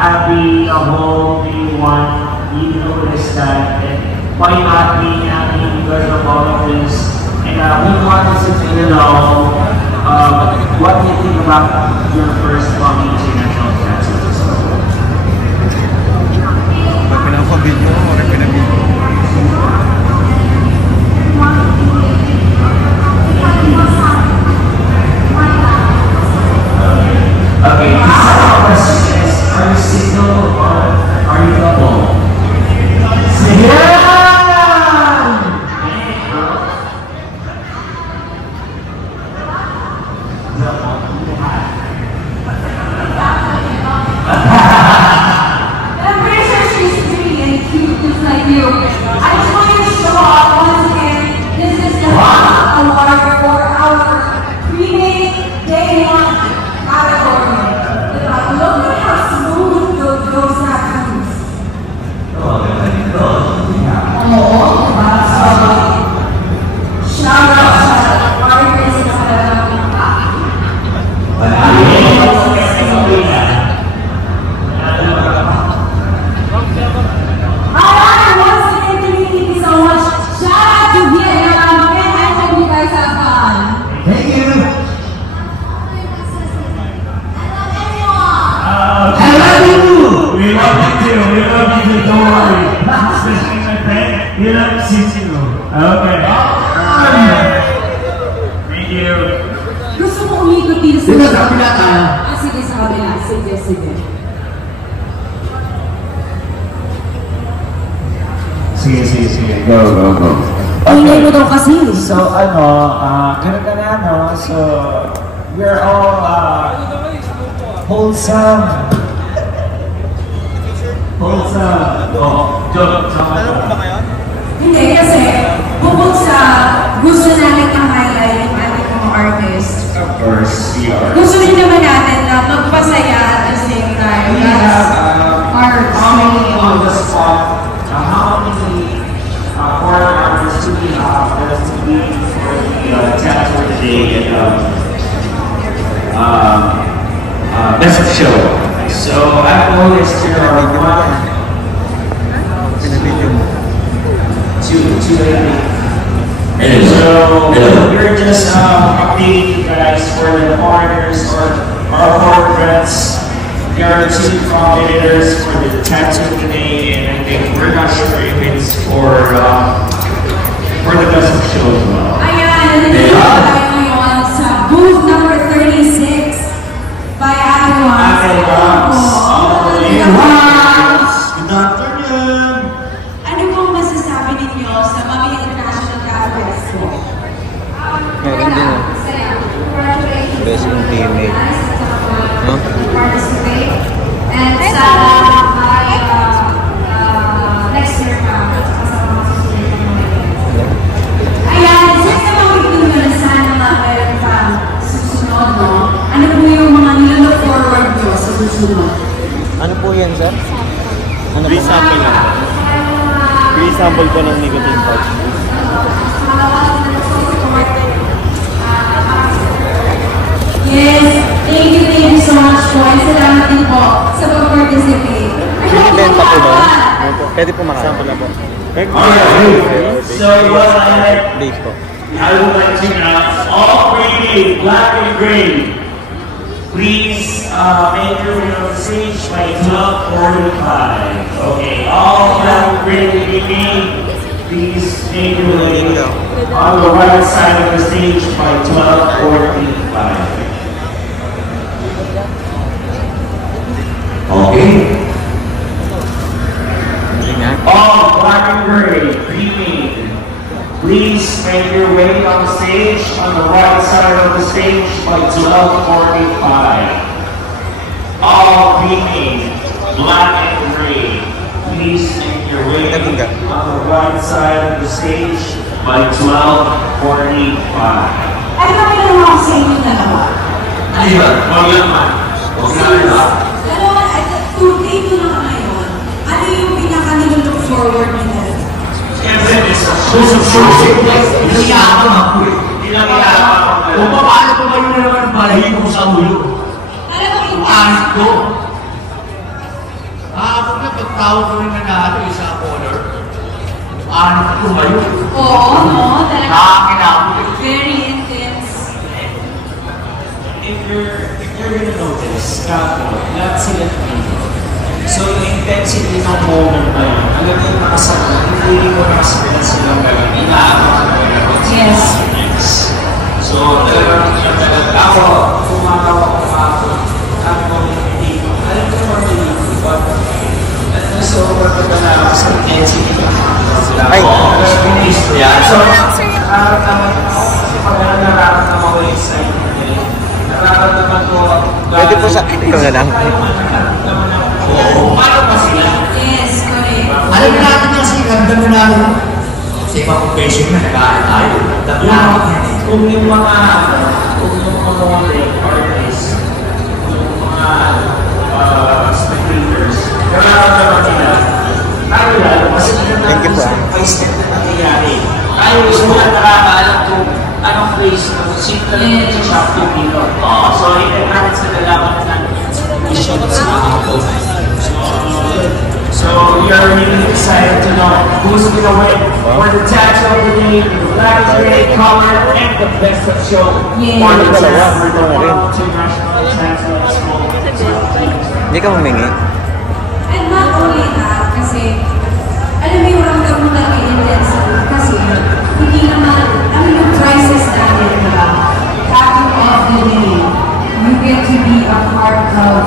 Happy, a home, do you want, you notice that, why not being happy because of all of this? And we want to know what do you think about your first Long Beach International Cancer Festival? Okay, the second question is, are you single or are you couple? Single! I'm pretty sure she's pretty and cute just like you. I just want you to show off once again. This is the award for our pre-made day one category. Look at how smooth those tattoos. Shout out, artists and we love you too, don't worry. Especially my friend, you love Sisino. Okay. Thank you. Gusto mo umikot din sa kabila tayo? Sige, sa kabila. Sige, sige. Sige. Go. Ingay mo daw kasi. So, so, we're all, wholesome. Hindi, kasi bukod sa gusto natin i-highlight yung ating mga artist. Of course, we are. Gusto rin naman natin na magpasaya at the same time. We have, arts. how many on the spot, how many foreign artists do we have that's to be for the tattoo today and best of show. So I've noticed there are two, and so we're just updating you guys for the foreigners or our foreign friends. There are two competitors for the tattoo today, and I think we're not sure if it's for the best of show as well. Ayan, nandito tayo ngayon sa booth number 36 by Adelons. Good afternoon! Ano pong masasabi ninyo sa Mami International Cafe Festival? Meron din Congratulations. Best in teammate. No? Participate. And sa next year pa. Ayan, since naman ito nyo na sana meron pa susunod, no? Ano po yung mga nilalook forward nyo sa susunod? Ano po yan, sir? Ano Free sample lang. Free sample po ng nicotine pouch. Yes, thank you so much po. And salamat din po sa pag-participate. Binibenta po ba? Pwede po makasama. Sample na po. Alright, so what Please po. I would like to announce all grade black and green. Please make your way on stage by 12:45. Okay, all black and green, please make your way on the right side of the stage by 12:45. Okay. All black and gray, green. Please make your way on stage on the right side of the stage by 12:45. All green, black and gray. Please make your way on the right side of the stage by 12:45. Ano ba yung mga sa inyo dalawa? Ano yun? Huwag yan man. Huwag yan man. Dalawa, dito na ngayon. forward nila. Siyempre, Ilang kung paano ko kayo na naman balahin ko sa ulo? Alam mo, Anak ko. Ako na pagtawag ko rin na natin sa corner. Anak ko kayo. oo, no, talaga. Nakakinapit. Very intense. If you're gonna notice, lahat sila dito. So yung intensity ng moment na yun, hanggang yung nakasakla, hindi ko nakasakla silang gano'n, inaabot ko na yun. Yes. So talagang ako, kumakawa ako, ako hindi ko, alam ko naman hindi ko, at nasa-over ko na ako sa intensity ng sila. Ay! Yeah, so, nararamdaman ko, kasi pag nararamdaman ko yung excitement nila, nararamdaman ko, Pwede po sa ito na lang. paano ba sila? Yes, correct. Alam natin na kasi ganda na namin. Sa ibang profession na nag-aaral tayo. Kung yung mga artists, yung mga spectators, nararamdaman nila, tayo lalo, kasi Thank you po. sacrifice na nangyayari. Tayo gusto mo na nakakaalam kung anong place, kung sino ka lang sa shop yung dito. So, in-advance na nalaman na mission sa mga ito. So, we are really excited to know who's going to win for the tax of the day, the Black and Gray color, and the best of show Yes. for the tax for the World International Tax Expo. Hindi ka humingi. And not only that, kasi, alam mo yung ramdam mo talaga yung intensity. Kasi, hindi naman, ano yung prices natin, diba? Captain of the day, you get to be a part of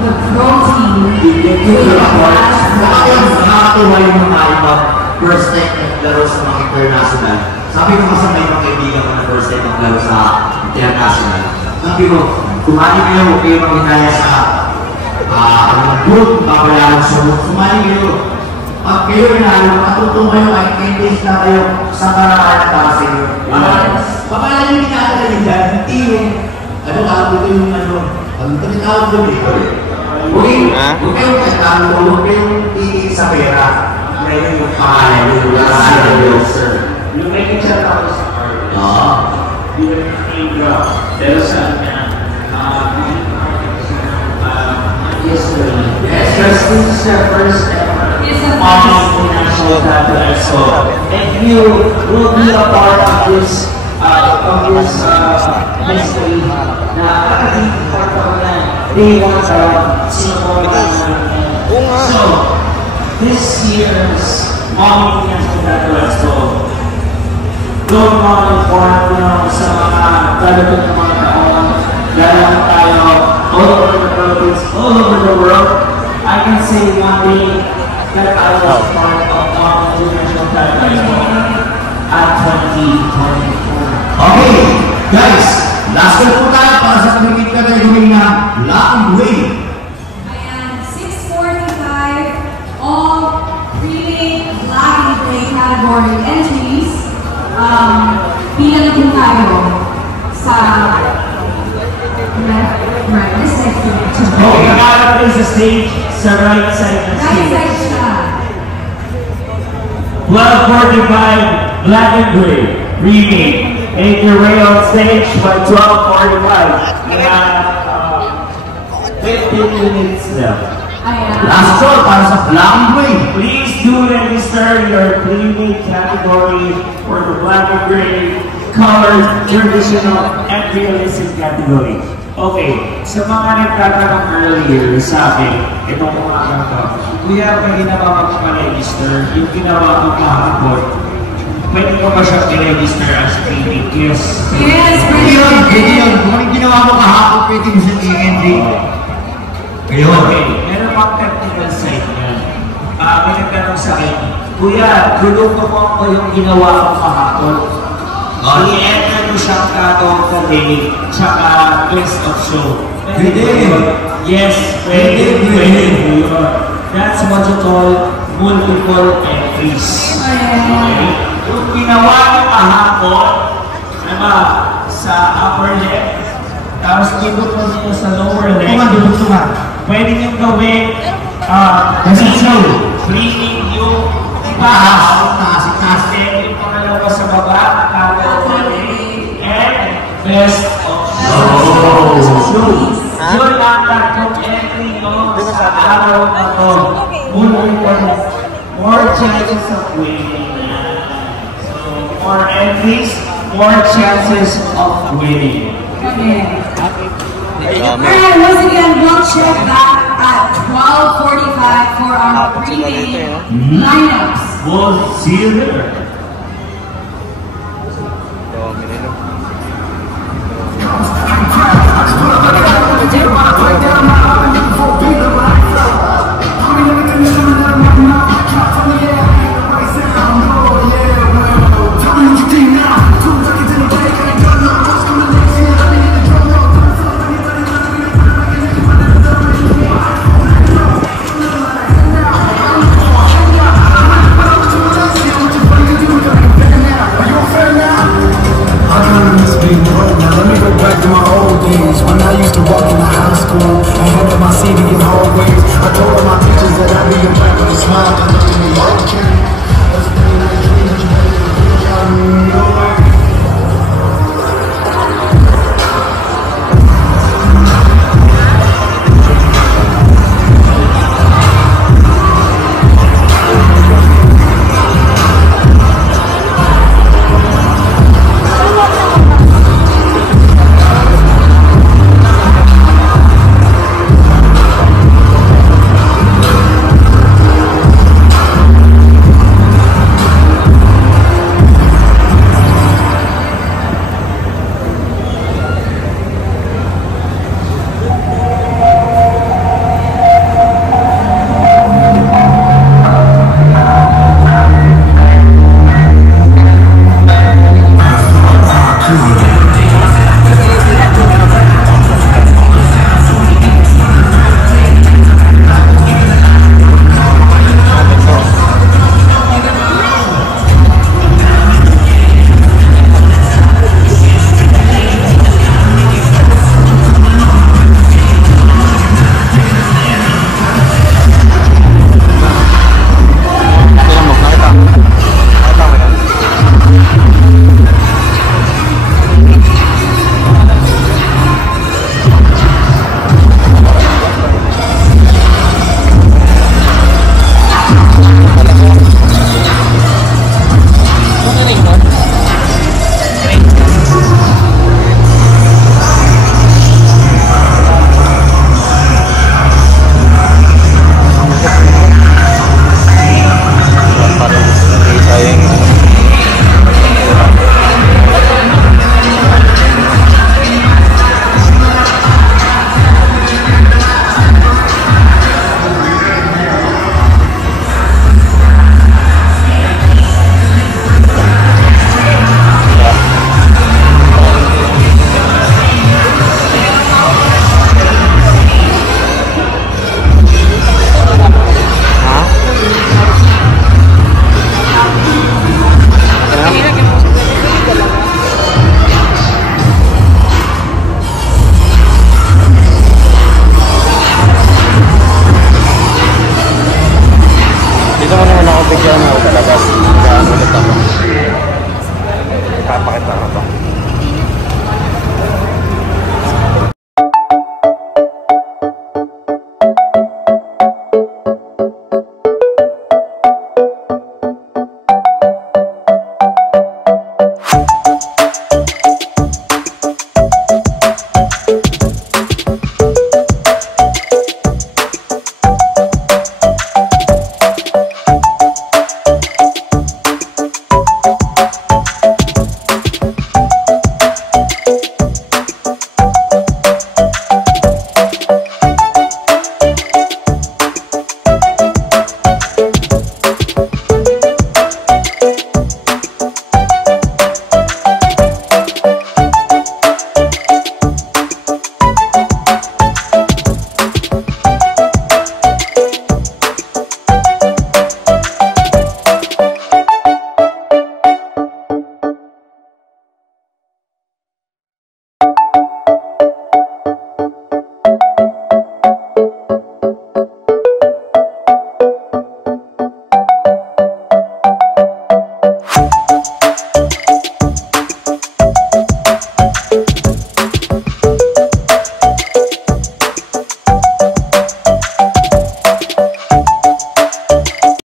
the pro team with a cash prize. Nakakatuwa yung mga ibang first time naglaro sa mga international. Sabi ko kasi may mga kaibigan ko na first time naglaro sa international. Sabi ko, kumali kayo, huwag kayo maghinaya sa group, babayaran sa group. Kumali kayo. Pag kayo inalo, matutong kayo, ay candies na kayo sa karaan para sa inyo. Papalan yung kinakalayin dyan, hindi yung, ito yung ang tinatawag doon dito. Huwag kayong katalo, huwag kayong titig sa pera. Ngayon yung pangalan yung nakasalan yung sir. Yung may kitsa ako sa car. Oo. Yung pero sa yes, this is the first ever International Tattoo Expo. And you will be a part of this history na nakakagiging part ako na day one sa Singapore. So, this year's International Tattoo Expo, doon mga inform sa mga dalagang ng mga taon, dalagang tayo all over the Philippines, all over the world. I can say one day that I was part of International Tattoo Expo at 2024. Okay, guys, last call po tayo para sa pamimit ka tayo gawin na Lucky Way. Ayan, 6:45, all pre-made Black and Gray category entries. Pila na po tayo sa right, this section. Okay, nakakapit sa stage, sa right side ng Right stage. side siya. 12:45, Black and Gray, remake. Make your way on stage by 12:45. We have 15 minutes left. Ayan. Last call para sa Lucky Way. Please do register your pre-made category for the Black and Gray colored, traditional, and realistic category. Okay, sa mga nagtatanong earlier sa akin, itong umaga ko, kuya, may ginawa magpa-register, yung ginawa ko kahapon, pwede ko ba siya i-register as pre-made? Yes. Yes, Pwede yun, very pwede yun. Kung anong ginawa mo kahapon, pwede mo sa TND. Ayun. Okay, meron pang technical side niya. May nagtanong sa akin, kuya, tulong ko po ako yung ginawa ko kahapon. I-enter mo siyang katong ka-day, tsaka best of show. Pwede. Yes, pwede. That's what you call multiple entries. Okay? Yung ginawa niyo kahapon, diba, sa upper left, tapos ikot mo niyo sa lower left, Tungan, dudok tungan. pwede niyong gawin, Best of show. bringing yung iba, yung pangalawa sa baba, and best of show. Yun ang tatlong entry nyo sa araw na to. More chances of winning. So, more entries, more chances of winning. Alright, once again, we'll check back at 12:45 for our pre-game lineups. We'll see you there. When I used to walk in the high school, I had my seat in hallways. I told all my teachers that I'd be a black with a smile and look at me.